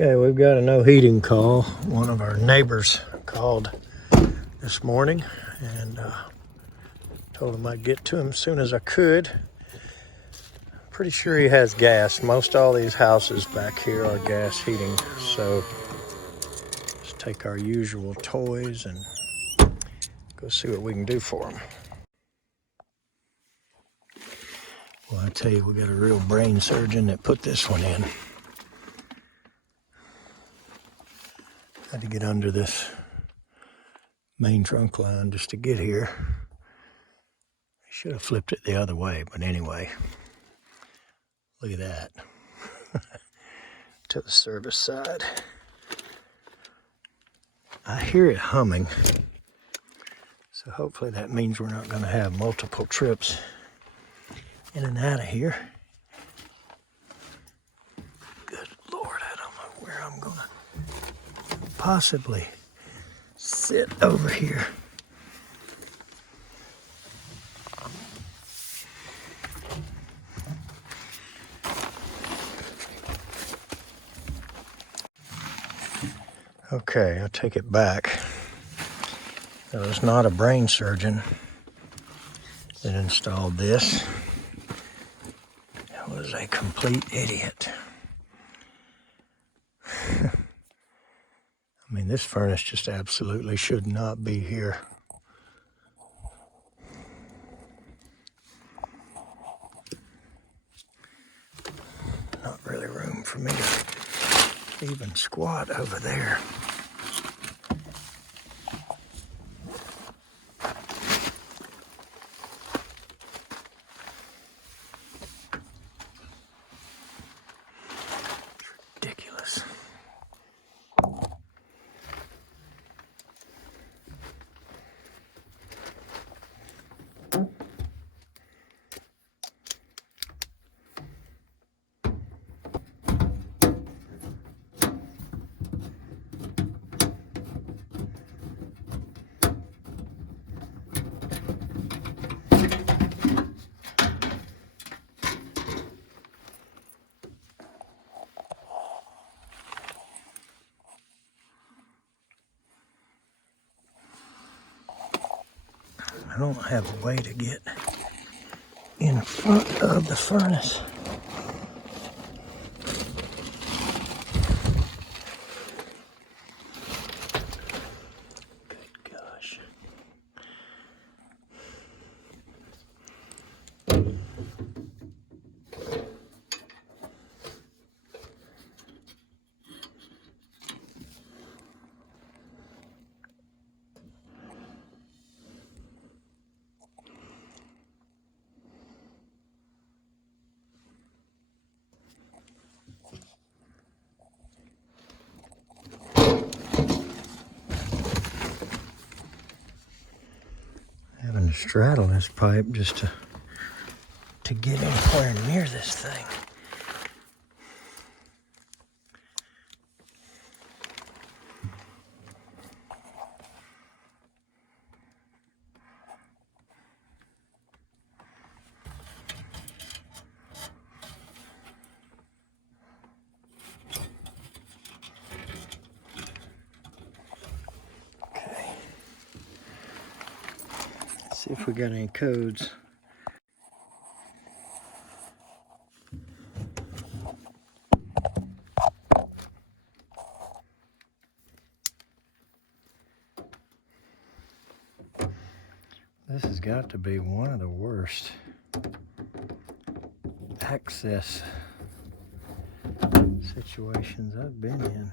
Okay, we've got a no heating call. One of our neighbors called this morning and told him I'd get to him as soon as I could. Pretty sure he has gas. Most all these houses back here are gas heating, so let's take our usual toys and go see what we can do for him. Well, I tell you, we got a real brain surgeon that put this one in. Had to get under this main trunk line just to get here. Should have flipped it the other way, but anyway, look at that. To the service side. I hear it humming, so hopefully that means we're not going to have multiple trips in and out of here. Good Lord, I don't know where I'm going to possibly sit over here. Okay, I'll take it back. It was not a brain surgeon that installed this. It was a complete idiot. I mean, this furnace just absolutely should not be here. Not really room for me to even squat over there. Ridiculous. I don't have a way to get in front of the furnace. Good gosh. Having to straddle this pipe just to get anywhere near this thing. Okay. Let's see if we got any codes. This has got to be one of the worst access situations I've been in.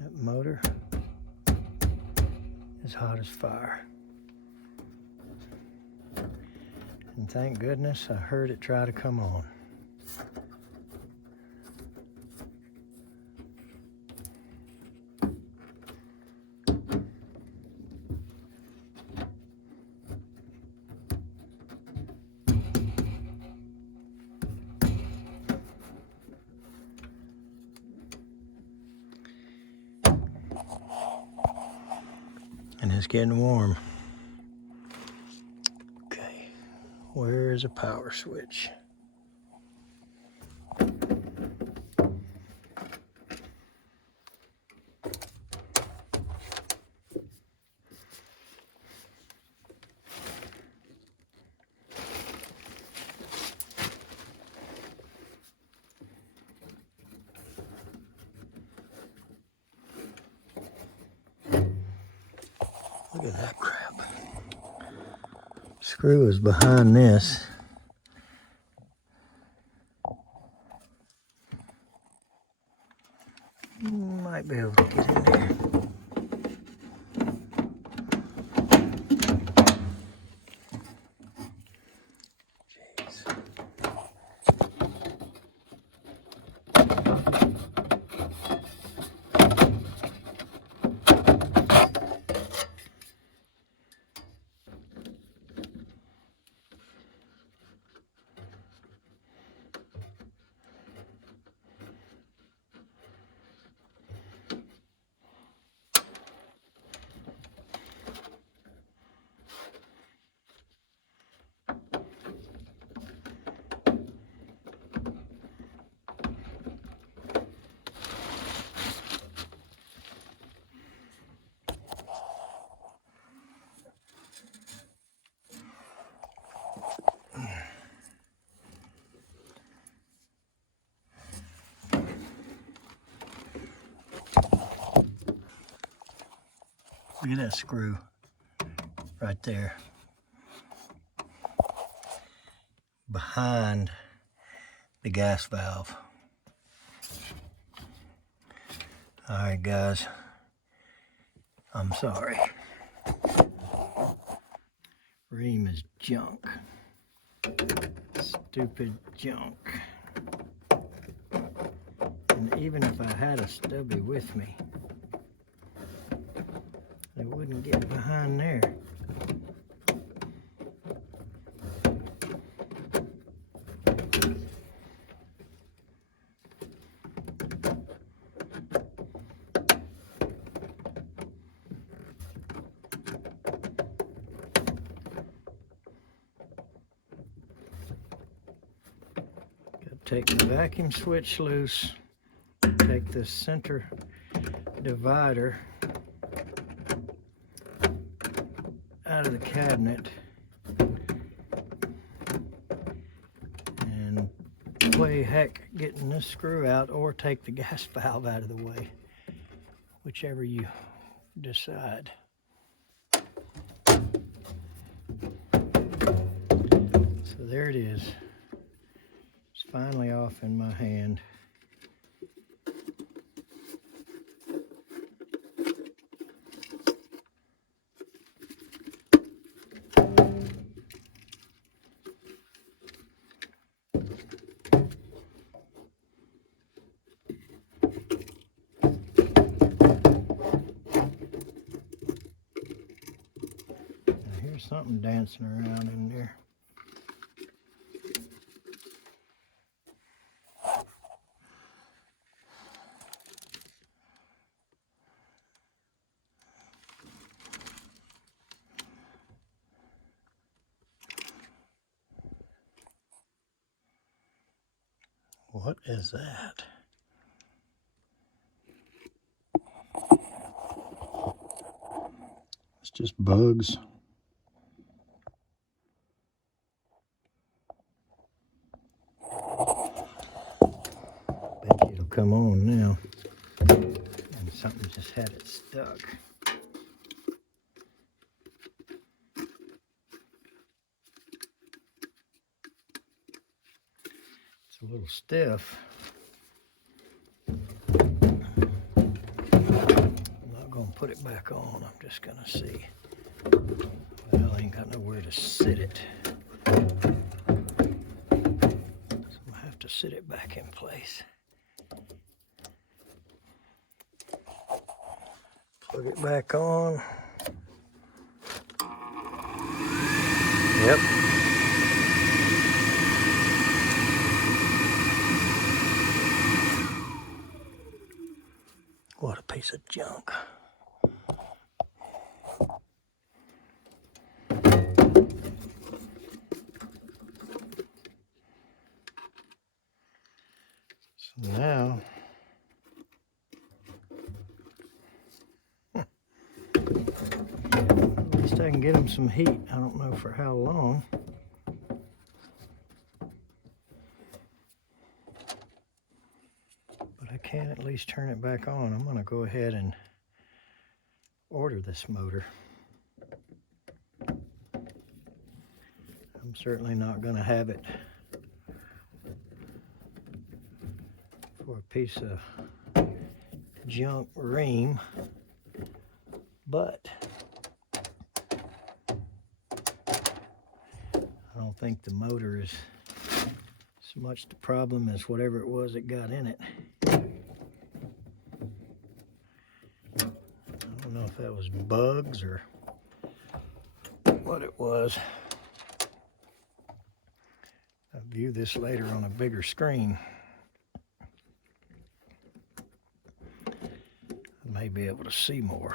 That motor is hot as fire. And thank goodness I heard it try to come on. And it's getting warm. Okay, Where is a power switch? Look at that crap. Screw is behind this. Might be able to get in there. Jeez. Look at that screw right there behind the gas valve. All right, guys, I'm sorry. Rheem is junk. Stupid junk. And even if I had a stubby with me, it wouldn't get behind there. Take the vacuum switch loose, take the center divider out of the cabinet, and play heck getting this screw out, or take the gas valve out of the way, whichever you decide. So there it is. It's finally off in my hand. Here's something dancing around in there. What is that? It's just bugs. Bet it'll come on now. And something just had it stuck. It's a little stiff. I'm not going to put it back on. I'm just going to see. Well, I ain't got nowhere to sit it. So I'll have to sit it back in place. Plug it back on. Yep. What a piece of junk. Now, at least I can get them some heat. I don't know for how long. But I can at least turn it back on. I'm gonna go ahead and order this motor. I'm certainly not gonna have it for a piece of junk Rheem, but I don't think the motor is so much the problem as whatever it was that got in it. I don't know if that was bugs or what it was. I'll view this later on a bigger screen. I may be able to see more.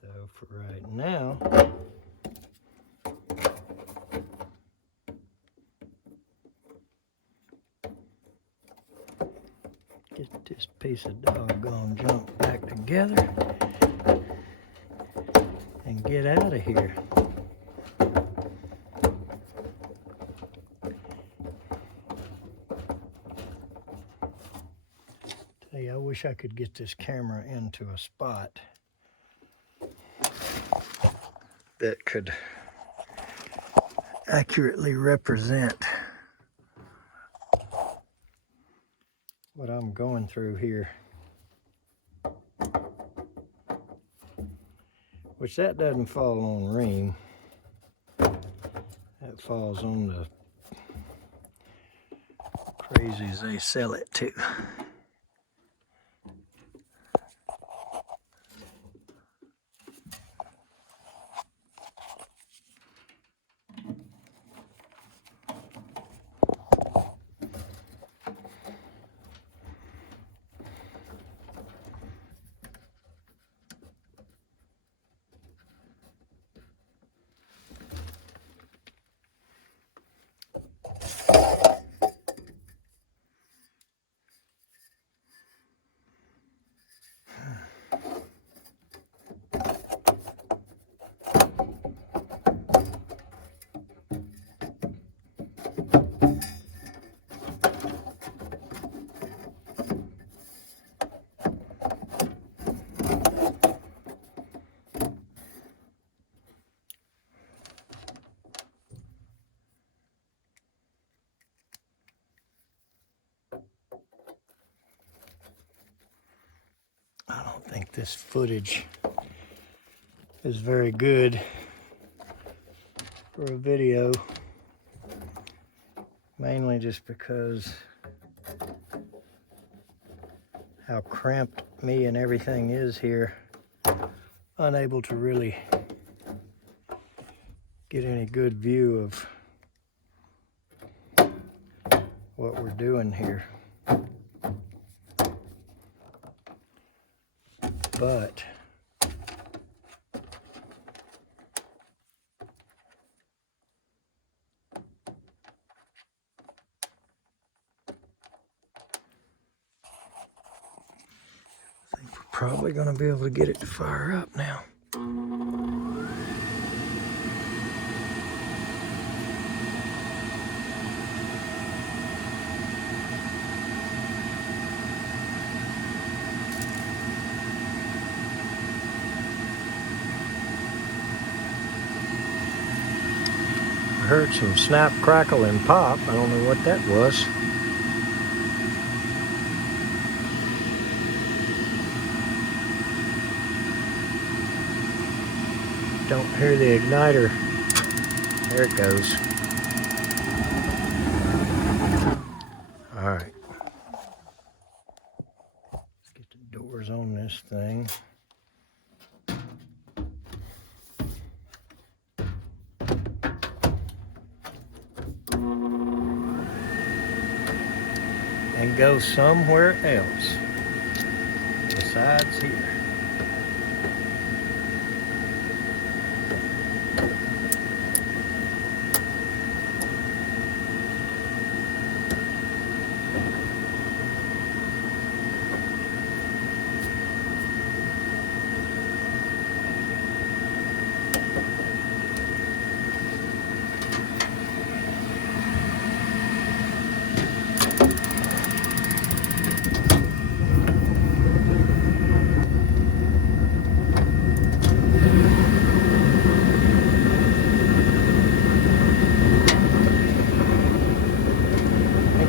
So for right now, get this piece of doggone junk back together and get out of here. Tell you, I wish I could get this camera into a spot that could accurately represent what I'm going through here. Which that doesn't fall on Rheem. That falls on the crazies they sell it to. I don't think this footage is very good for a video, mainly just because how cramped me and everything is here. Unable to really get any good view of what we're doing here. But I think we're probably going to be able to get it to fire up now. I heard some snap, crackle, and pop. I don't know what that was. Don't hear the igniter. There it goes. All right. this thing. And go somewhere else besides here.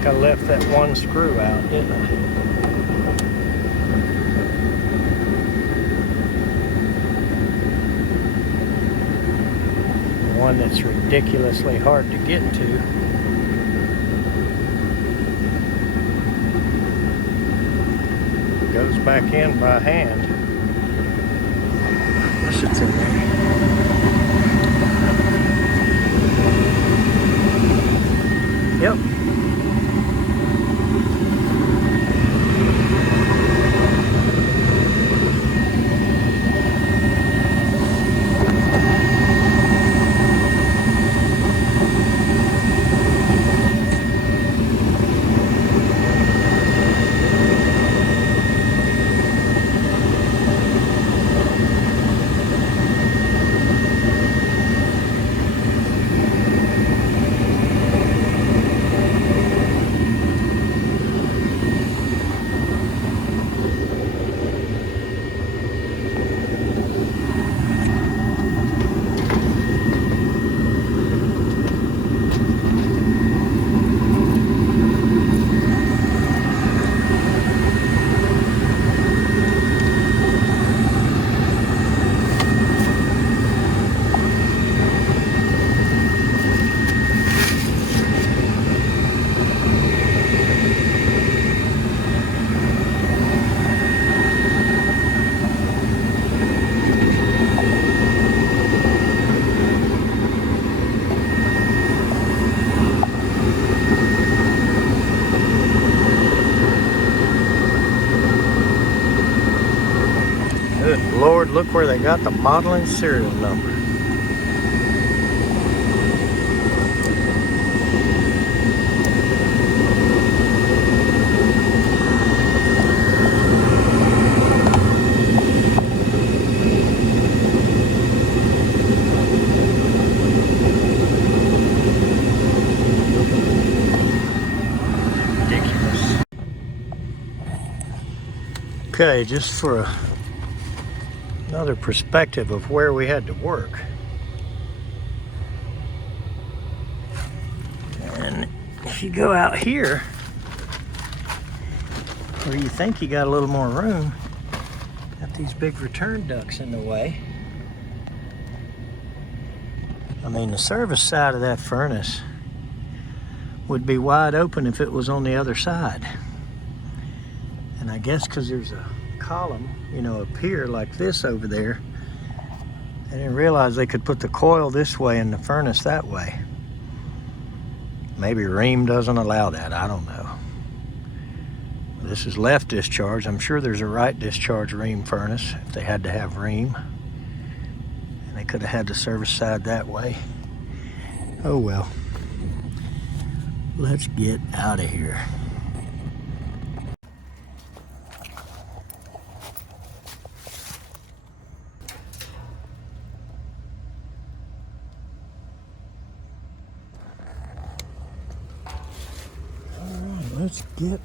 I left that one screw out, didn't I? The one that's ridiculously hard to get to. Goes back in by hand. Yes, it's in there. Yep. Good Lord, look where they got the model and serial number. Ridiculous. Okay, just for another perspective of where we had to work. And if you go out here, where you think you got a little more room, got these big return ducts in the way. I mean, the service side of that furnace would be wide open if it was on the other side. And I guess because there's a column, you know, up here like this over there, I didn't realize they could put the coil this way and the furnace that way. Maybe Rheem doesn't allow that, I don't know. This is left discharge. I'm sure there's a right discharge Rheem furnace if they had to have Rheem. And they could have had the service side that way. Oh well. Let's get out of here. All right, let's get